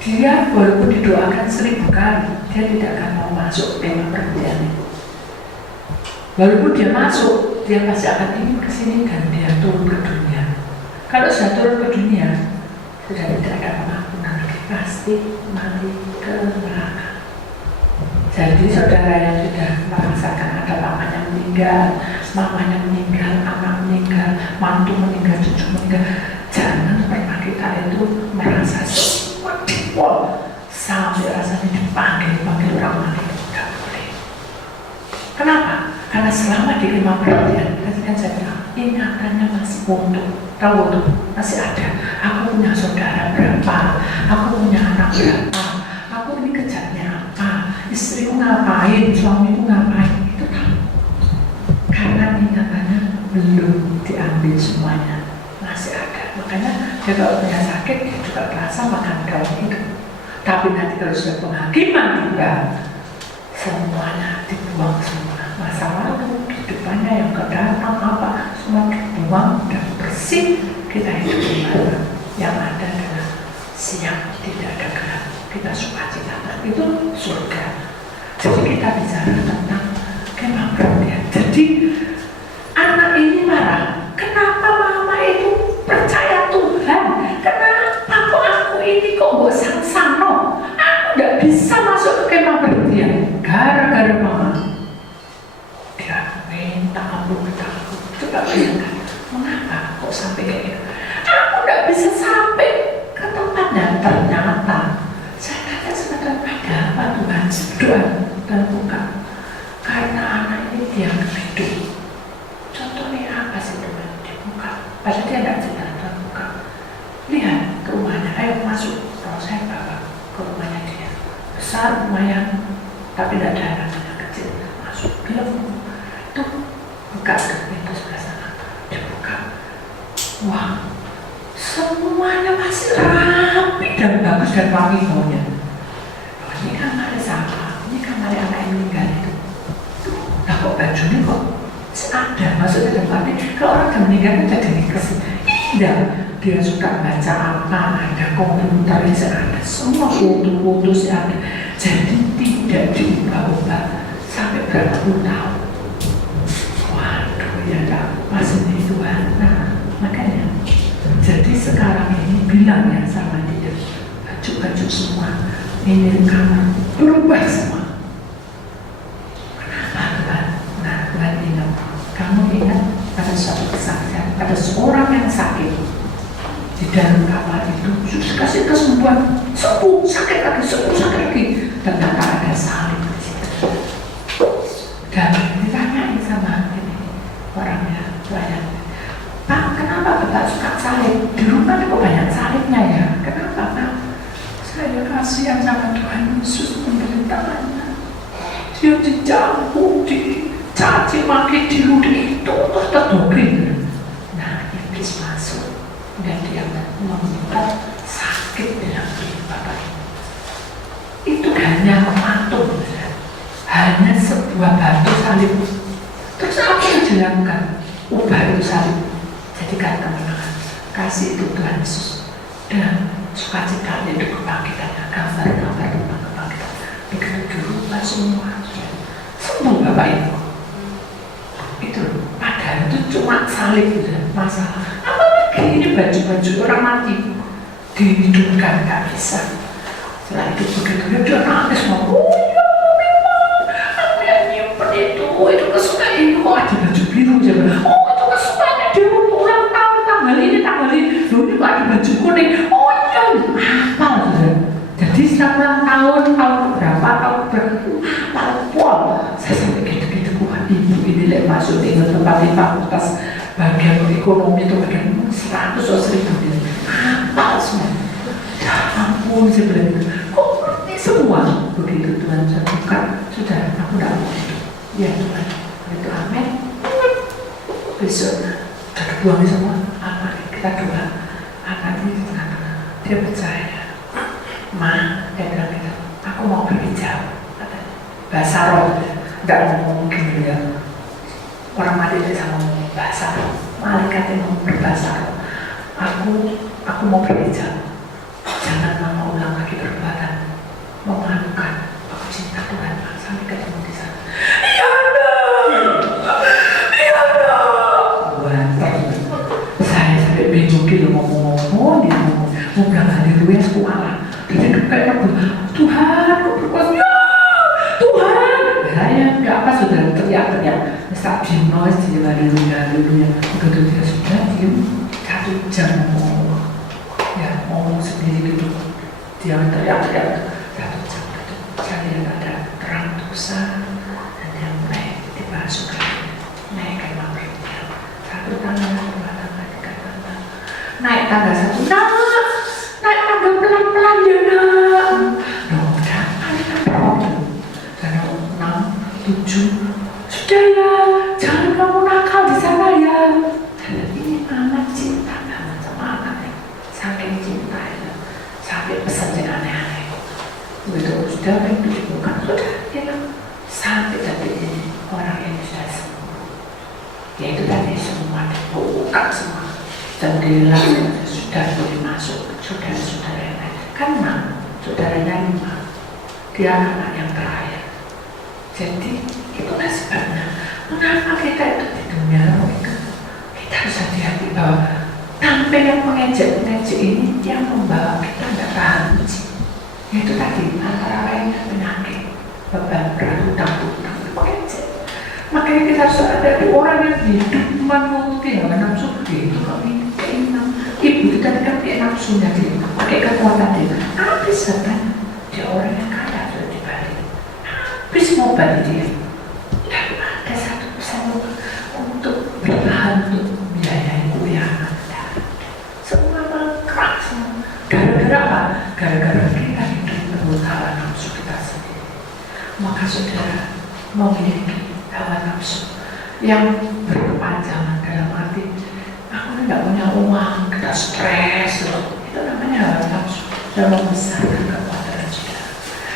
Dia walaupun didoakan 1000 kali, dia tidak akan mau masuk ke perhentian itu. Walaupun dia masuk, dia pasti akan ingin ke sini dan dia turun ke dunia. Kalau sudah turun ke dunia, sudah tidak ada pengampunan lagi, pasti mati ke neraka. Jadi saudara yang sudah merasakan ada papanya meninggal, mamanya meninggal, anak meninggal, mantu meninggal, cucu meninggal, jangan pernah kita itu merasa sedih sampai rasanya dipanggil orang mati, tidak boleh. Kenapa? Karena selama di 5 perhentian, tadi kan saya bilang ingatannya masih utuh, tahu tuh masih ada. Aku punya saudara berapa, aku punya anak berapa, aku ini kerjanya apa, istriku ngapain, suamiku ngapain, itu tahu. Karena ingatannya belum diambil semuanya, masih ada. Makanya dia kalau punya sakit dia juga merasa makan daun itu. Tapi nanti kalau sudah penghakiman tiba, semuanya dibuang semua. Masa lalu, kehidupannya yang kedatang apa, semua dibuang dan bersih. Kita hidup di mana? Yang ada adalah siap, tidak ada gelap. Kita sukacita, itu surga. Jadi kita bicara tentang kemah perhatian. Jadi anak ini marah. Kenapa mama itu percaya Tuhan? Kenapa kok aku ini kok bosan sano? Aku tidak bisa masuk ke kemah perhatian. Gara-gara mama. Dia minta ampun ke aku. Coba bayangkan, mengapa kok sampai kayak gitu? Aku tidak bisa sampai ke tempat dan ternyata saya tanya sebenarnya ada apa Tuhan? Doa dan buka. Karena anak ini dia hidup. Contohnya apa sih Tuhan? Dibuka. Padahal dia tidak cerita dan buka. Lihat ke rumahnya. Ayo masuk. Kalau saya bawa ke rumahnya dia. Besar lumayan, tapi tidak ada anak-anak kecil. Masuk. Dia tuh buka pintu sebelah sana. Dibuka. Wah, semuanya masih rapi dan bagus dan wangi baunya. Oh, ini kamar siapa? Ini kamar anak yang meninggal itu. Nah kok bajunya kok ada? Maksudnya dalam arti kalau orang yang meninggal kan jadi kesini. Tidak, dia suka baca apa, ada komputer yang ada, semua foto-foto sih ada. Jadi tidak diubah-ubah sampai berapa puluh tahun. Waduh ya tak, masih di Tuhan. Nah makanya. Jadi sekarang ini bilang ya sama dia, baju-baju semua ini kamar berubah semua. Kenapa Tuhan? Nah Tuhan bilang, kamu ingat ada suatu kesaksian, ada seorang yang sakit di dalam kamar itu sudah kasih kesembuhan, sembuh, sakit lagi, sembuh, sakit lagi, ternyata ada salib di situ. Dan ditanyai sama ini orangnya, pelayan. Pak, kenapa Bapak suka salib? Di rumah kok banyak salibnya ya? Kenapa Pak? Saya kasihan sama Tuhan Yesus penderitaannya. Dia dicampur, dicaci maki, diludahi, itu terdoktrin. Nah, iblis masuk dan dia meminta sakit dalam diri Bapak ini. Itu hanya patung, hanya sebuah batu salib. Terus apa yang dilakukan? Ubah itu salib. Jadikan kemenangan, kasih itu Tuhan Yesus dan sukacita itu kebangkitannya, gambar-gambar tentang kebangkitan. Begitu dirubah semua, semua Bapak Ibu. Itu padahal itu cuma salib gitu, masalah. Apalagi ini baju-baju orang mati dihidupkan, nggak bisa. Setelah itu begitu dia nangis mau, oh ya memang aku yang nyimpen itu kesukaan kok ada baju biru aja. Oh itu kesukaannya dia ulang tahun tanggal ini, loh ini kok ada baju kuning. Oh iya, apa saudara? Jadi setelah ulang tahun berapa, tahun pol saya sampai gitu-gitu, wah ibu ini lek masuk tinggal tempat fakultas bagian ekonomi itu bagian 100 atau 1000 apa semua. Ya ampun saya bilang itu, kok ngerti semua begitu Tuhan saya buka, sudah aku tidak mau itu. Ya Tuhan, itu amin. Besok udah dibuang semua, apa kita doa, anak ini di tengah-tengah, dia percaya. Ma, dia bilang gitu, aku mau pergi jauh, bahasa roh, tidak ngomong gini ya. Orang mati itu sama ngomong bahasa roh, malaikat yang ngomong berbahasa roh. Aku mau pergi jauh. Jangan mama ulang lagi perbuatan memalukan. Aku cinta Tuhan sampai ketemu di sana. Iya dong. Saya sampai bingung gitu ngomong-ngomong, dia ngomong mau bilang haleluya sekuala. Dia kayak Tuhan, kok berkuasa ya Tuhan. Saya nggak apa sudah teriak-teriak. Saat diem noise dia haleluya. Begitu dia sudah diem 1 jam ngomong. Ya ngomong sendiri gitu, dia teriak-teriak 1 jam gitu. Saya ada terang dosa dan dia mulai dibasuhkan, naik ke mimpi dia. 1 tangga, 2 tangga, 3 tangga, naik tangga 1, naik tangga pelan-pelan ya nak. Loh udah, dan 6, 7, sudah ya, jangan kamu nakal di sana ya. Ini anak cinta banget sama anak. begitu sudah ditemukan sudah hilang sampai tadi ini orang yang sudah sembuh, yaitu tadi semua dibuka semua dan dilarang sudah boleh masuk saudara-saudara yang lain karena saudaranya 5, dia anak yang terakhir. Jadi itulah sebabnya mengapa kita itu di dunia mereka kita harus hati-hati bahwa tampil yang mengejek-ngejek ini yang membawa kita tidak tahan uji, yaitu tadi antara lainnya penyakit, beban berat, hutang-hutang, mengejek. Makanya kita harus ada di orang yang hidup menuruti hawa nafsu itu kami keinginan ibu kita dikasih nafsunya dia pakai kekuatan dia habis katanya dia orang yang kaya sudah dibalik habis mau balik dia lalu ada satu pesan untuk bertahan untuk biayai kuliah anda semua mengkerak semua gara-gara apa? Gara-gara kita hidup menurut hawa nafsu kita sendiri. Maka saudara memiliki hawa nafsu yang berkepanjangan dalam arti aku tidak punya uang, kita stres loh. Itu namanya hawa nafsu dan membesarkan kekuatan saudara.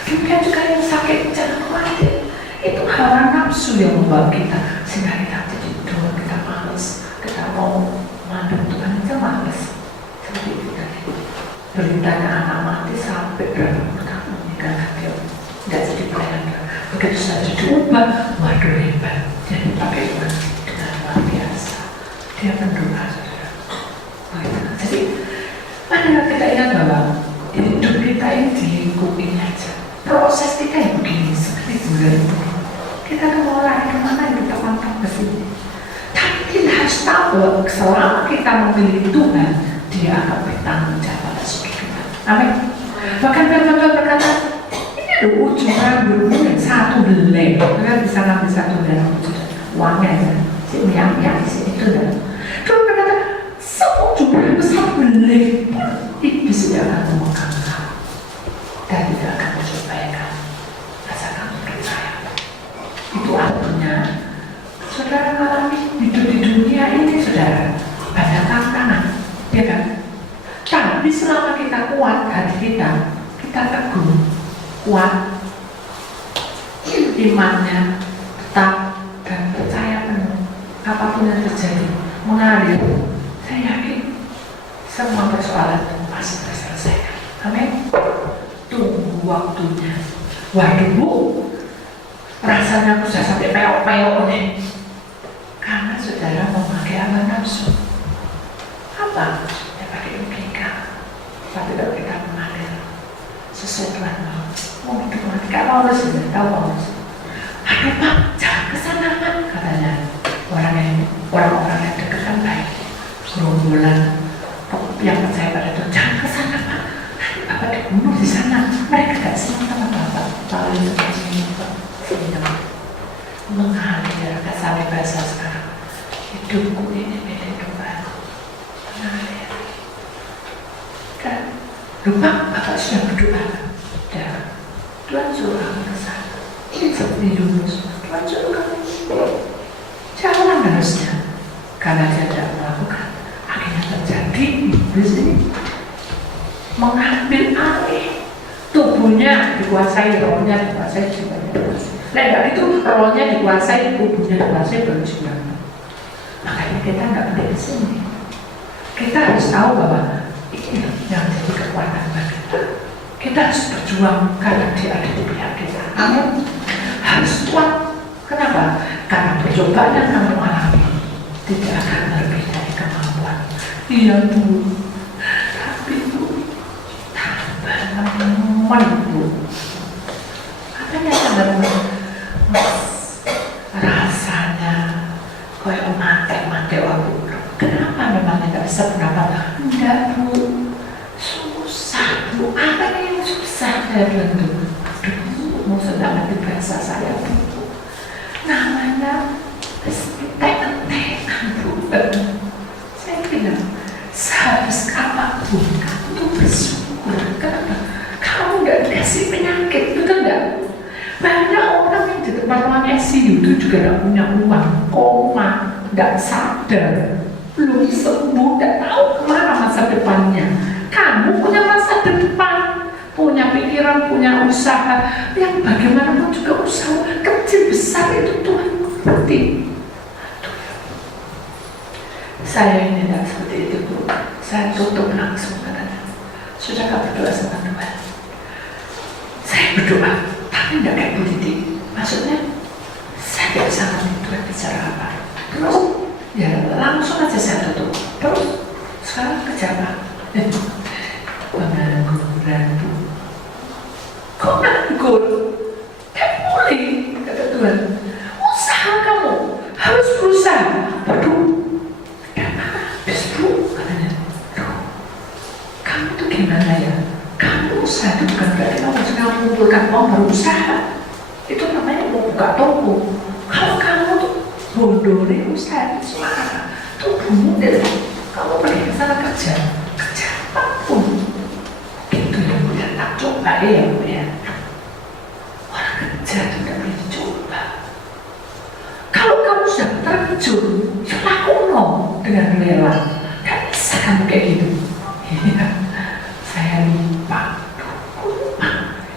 Demikian juga yang sakit jangan khawatir. Itu hawa nafsu yang membawa kita sehingga kita jadi down, kita malas, kita mau mandang Tuhan aja malas. Seperti itu tadi. Beritanya anak mati sampai berapa tahun meninggalkan dia tidak jadi pelayan. Begitu saja diubah, waduh hebat. Jadi pakai uang dengan luar biasa. Dia berdoa saudara. Jadi padahal kita ingat bahwa hidup kita ini dilingkupi aja. Proses kita yang begini seperti bulan itu. Kita tuh mau lari kemana yang kita pantang ke sini. Tapi kita harus tahu bahwa selama kita memilih Tuhan, Dia akan bertanggung jawab atas kita. Amin. Bahkan Tuhan berkata, ini ada ujung rambut yang satu belek. Kita bisa ngambil satu dalam uangnya ya. Si miang-miang di sini itu dah. Tuhan berkata, seujung rambut satu belek. Iblis tidak akan memegang kamu dan tidak akan mencobai kamu. Asal kamu percaya. Itu artinya saudara mengalami hidup di dunia ini saudara ada tantangan, ya kan? Tapi selama kita kuat hati kita teguh, kuat, imannya tetap dan percaya penuh, apapun yang terjadi mengalir. Saya yakin semua persoalan itu pasti terselesaikan. Amin. Tunggu waktunya. Waduh bu, rasanya aku sudah sampai peok-peok nih. Karena saudara memakai hawa nafsu. Apa? Ya pakai logika. Tapi kalau kita mengalir sesuai Tuhan mau hidup mati. Kak Paulus sudah tahu Paulus. Aduh Pak, jangan kesana Pak, katanya. Orang-orang yang dekat kan baik. Gerombolan yang percaya pada Tuhan, jangan kesana Pak. Nanti Bapak dibunuh di sana. Mereka tidak senang sama Bapak. Paulus itu mengalir, gak salah bahasa sekarang. Hidupku ini beda Tuhan. Mengalir. Kan, lupa Bapak sudah berdoa. Dan Tuhan suruh kamu ke sana. Seperti Yunus, Tuhan suruh kamu. Jangan harusnya. Karena dia tidak melakukan. Akhirnya terjadi iblis ini mengambil alih. Tubuhnya dikuasai, rohnya dikuasai, jiwanya dikuasai. Nah, itu rohnya dikuasai, tubuhnya dikuasai, berjuang. Makanya kita nggak boleh di sini. Kita harus tahu bahwa ini yang jadi kekuatan bagi kita. Kita harus berjuang karena Dia ada di pihak kita. Amin. Harus kuat. Kenapa? Karena percobaan yang kamu alami tidak akan lebih dari kemampuan. Iya Bu. Tapi Bu, tambah Bu. Apanya tambah rasanya kayak mati waktu. Kenapa memang tidak bisa berapa? Enggak Bu, susah Bu. Apa yang susah saya bilang tuh? Aduh, mau sedang mati bahasa saya Bu. Namanya tek-tekan Bu. Saya bilang sehabis apapun kamu tuh bersyukur. Kenapa? Kamu nggak dikasih penyakit, betul nggak? Banyak orang yang di tempat ruang ICU itu juga nggak punya uang, koma, nggak sadar, belum sembuh, nggak tahu kemana masa depannya. Kamu punya masa depan, punya pikiran, punya usaha, yang bagaimanapun juga usaha kecil besar itu Tuhan berarti. Saya ini tidak seperti itu Bu. Saya tutup langsung katanya. Sudahkah berdoa sama Tuhan? Saya berdoa, tapi tidak kayak begitu. Maksudnya saya tidak bisa ngerti Tuhan bicara apa. Terus ya langsung aja saya tutup. Terus sekarang kerja apa? Pengangguran Bu. Kok nganggur? Boleh, kata Tuhan. Usaha kamu harus berusaha. Waduh, habis Bu, katanya. Kamu tuh gimana ya? Kamu usaha itu bukan berarti kamu sedang mengumpulkan uang baru usaha. Itu namanya mau buka toko. Kalau kamu tuh bondori usaha itu semua, tubuhmu deh. Kamu pergi ke sana kerja apapun. Itu yang udah tak coba ya Bu ya. Orang kerja itu tidak boleh dicoba. Kalau kamu sudah terjun, ya lakukan dengan rela. Gak bisa kamu kayak gitu. Iya, saya lupa.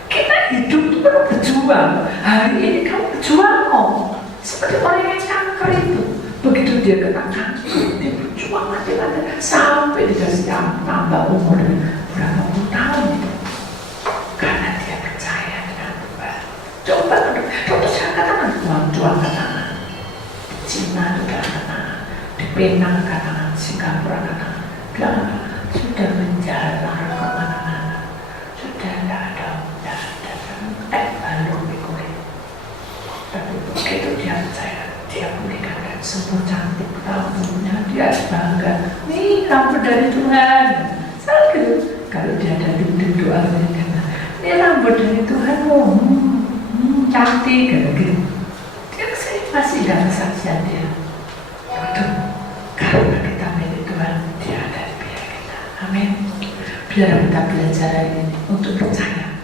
Kita hidup itu perlu berjuang. Hari ini kamu berjuang seperti orang yang cangker itu. Begitu dia kena kanker, dia berjuang mati-mati sampai dikasih tambah umur berapa puluh tahun itu. Karena dia percaya dengan Tuhan. Coba terus saya katakan juang katakan. Cina juga katakan, di Penang katakan, Singapura katakan, bilang sudah menjalar kemana-mana, sudah tidak ada balon mikir. Tapi begitu dia percaya, dia pulihkan dan semua cantik rambutnya, dia bangga. Nih rambut dari Tuhan. Salah gitu. Kalau dia ada duduk doa mereka, ini rambut dari Tuhan, cantik gitu. Dia masih dalam saksian dia. Betul. Karena kita milik Tuhan, dia ada di pihak kita. Amin. Biar kita belajar ini untuk percaya.